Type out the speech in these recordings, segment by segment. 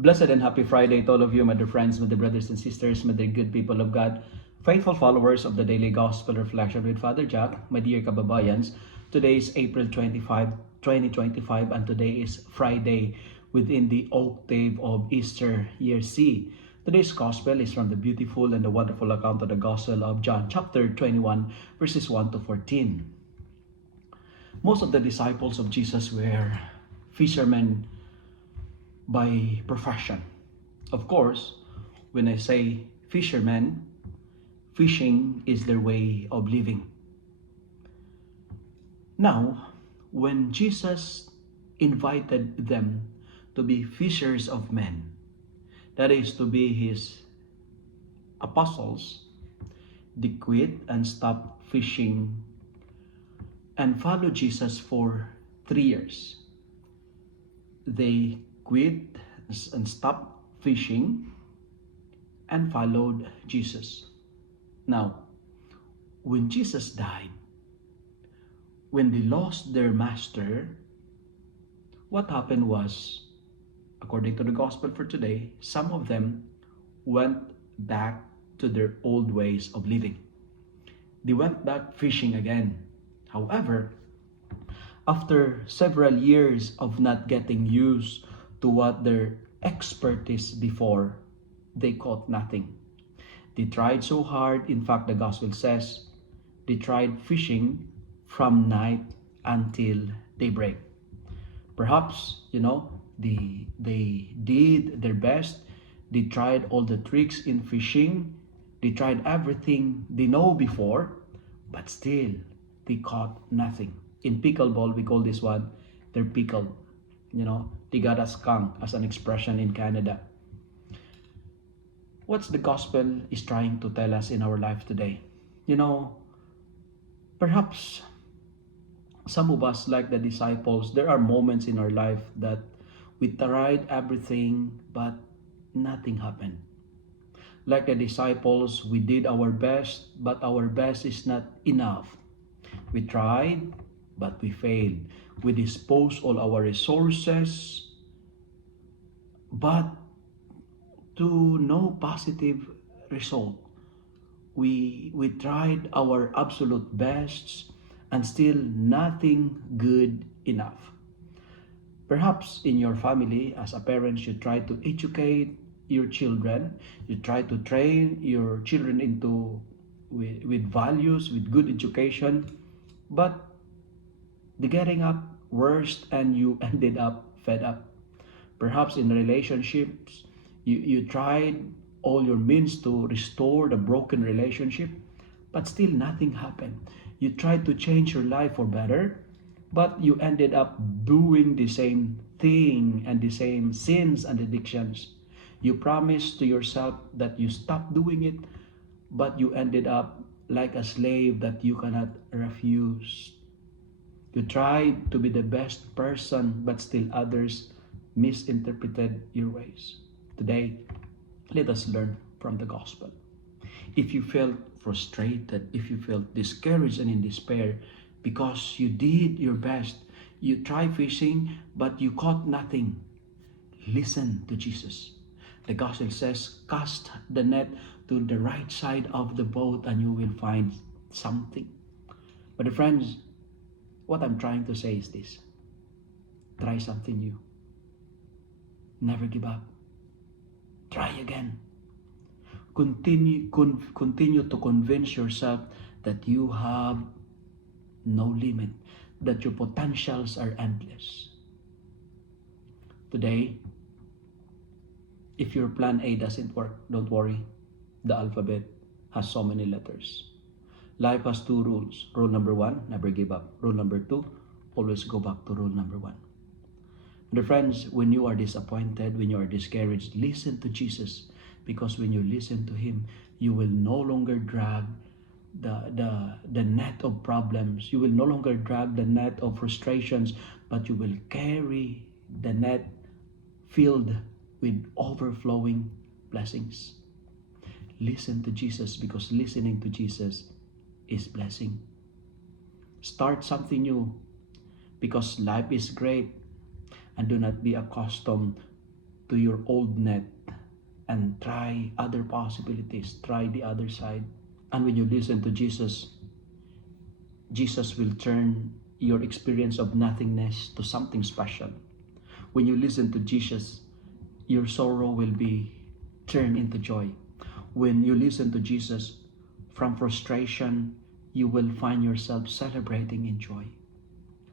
Blessed and happy Friday to all of you, my dear friends, my dear brothers and sisters, my dear good people of God, faithful followers of the Daily Gospel Reflection with Father Jack, my dear kababayans. Today is April 25, 2025, and today is Friday within the octave of Easter, year C. Today's Gospel is from the beautiful and the wonderful account of the Gospel of John, chapter 21, verses 1 to 14. Most of the disciples of Jesus were fishermen by profession. Of course, when I say fishermen, fishing is their way of living. Now, when Jesus invited them to be fishers of men, that is to be his apostles, they quit and stopped fishing and followed Jesus for 3 years. They quit and stopped fishing and followed Jesus. Now, when Jesus died, when they lost their master, what happened was, according to the gospel for today, some of them went back to their old ways of living. They went back fishing again. However, after several years of not getting used to what their expertise before, they caught nothing. They tried so hard. In fact, the gospel says they tried fishing from night until daybreak. Perhaps, they did their best. They tried all the tricks in fishing. They tried everything they know before, but still they caught nothing. In pickleball, we call this one, they're pickled. They got a skunk as an expression in Canada. What's the gospel is trying to tell us in our life today? Perhaps some of us, like the disciples, there are moments in our life that we tried everything, but nothing happened. Like the disciples, we did our best, but our best is not enough. We tried, but we failed. We disposed all our resources, but to no positive result. We tried our absolute best and still nothing good enough. Perhaps in your family, as a parent, you try to educate your children, you try to train your children with values, with good education, but the getting up worst and you ended up fed up. Perhaps in relationships, you tried all your means to restore the broken relationship, but still nothing happened. You tried to change your life for better, but you ended up doing the same thing and the same sins and addictions. You promised to yourself that you stopped doing it, but you ended up like a slave that you cannot refuse. You tried to be the best person, but still others misinterpreted your ways. Today, let us learn from the gospel. If you felt frustrated, if you felt discouraged and in despair because you did your best, you tried fishing, but you caught nothing, listen to Jesus. The gospel says, cast the net to the right side of the boat and you will find something. But friends, what I'm trying to say is this. Try something new. Never give up. Try again. Continue to convince yourself that you have no limit, that your potentials are endless. Today, if your plan A doesn't work, don't worry. The alphabet has so many letters. Life has 2 rules. Rule number 1, never give up. Rule number 2, always go back to rule number 1. Dear friends, when you are disappointed, when you are discouraged, listen to Jesus. Because when you listen to Him, you will no longer drag the net of problems. You will no longer drag the net of frustrations, but you will carry the net filled with overflowing blessings. Listen to Jesus, because listening to Jesus is blessing. Start something new, because life is great, and do not be accustomed to your old net and try other possibilities, try the other side. And when you listen to Jesus, Jesus will turn your experience of nothingness to something special. When you listen to Jesus, your sorrow will be turned into joy. When you listen to Jesus, from frustration, you will find yourself celebrating in joy.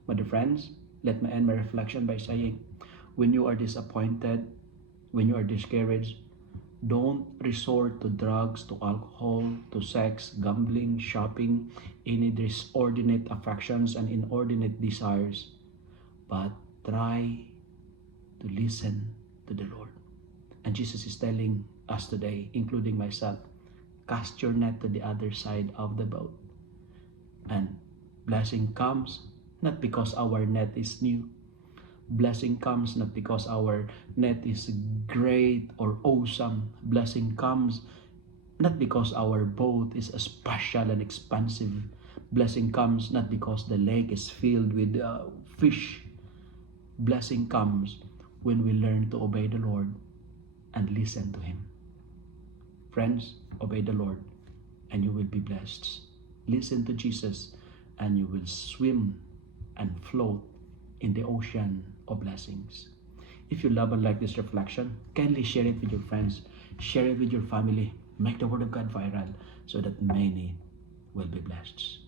My dear friends, let me end my reflection by saying, when you are disappointed, when you are discouraged, don't resort to drugs, to alcohol, to sex, gambling, shopping, any disordinate affections and inordinate desires, but try to listen to the Lord. And Jesus is telling us today, including myself, cast your net to the other side of the boat. And blessing comes not because our net is new. Blessing comes not because our net is great or awesome. Blessing comes not because our boat is special and expensive. Blessing comes not because the lake is filled with fish. Blessing comes when we learn to obey the Lord and listen to Him. Friends, obey the Lord and you will be blessed. Listen to Jesus and you will swim and float in the ocean of blessings. If you love and like this reflection, kindly share it with your friends, share it with your family, make the Word of God viral so that many will be blessed.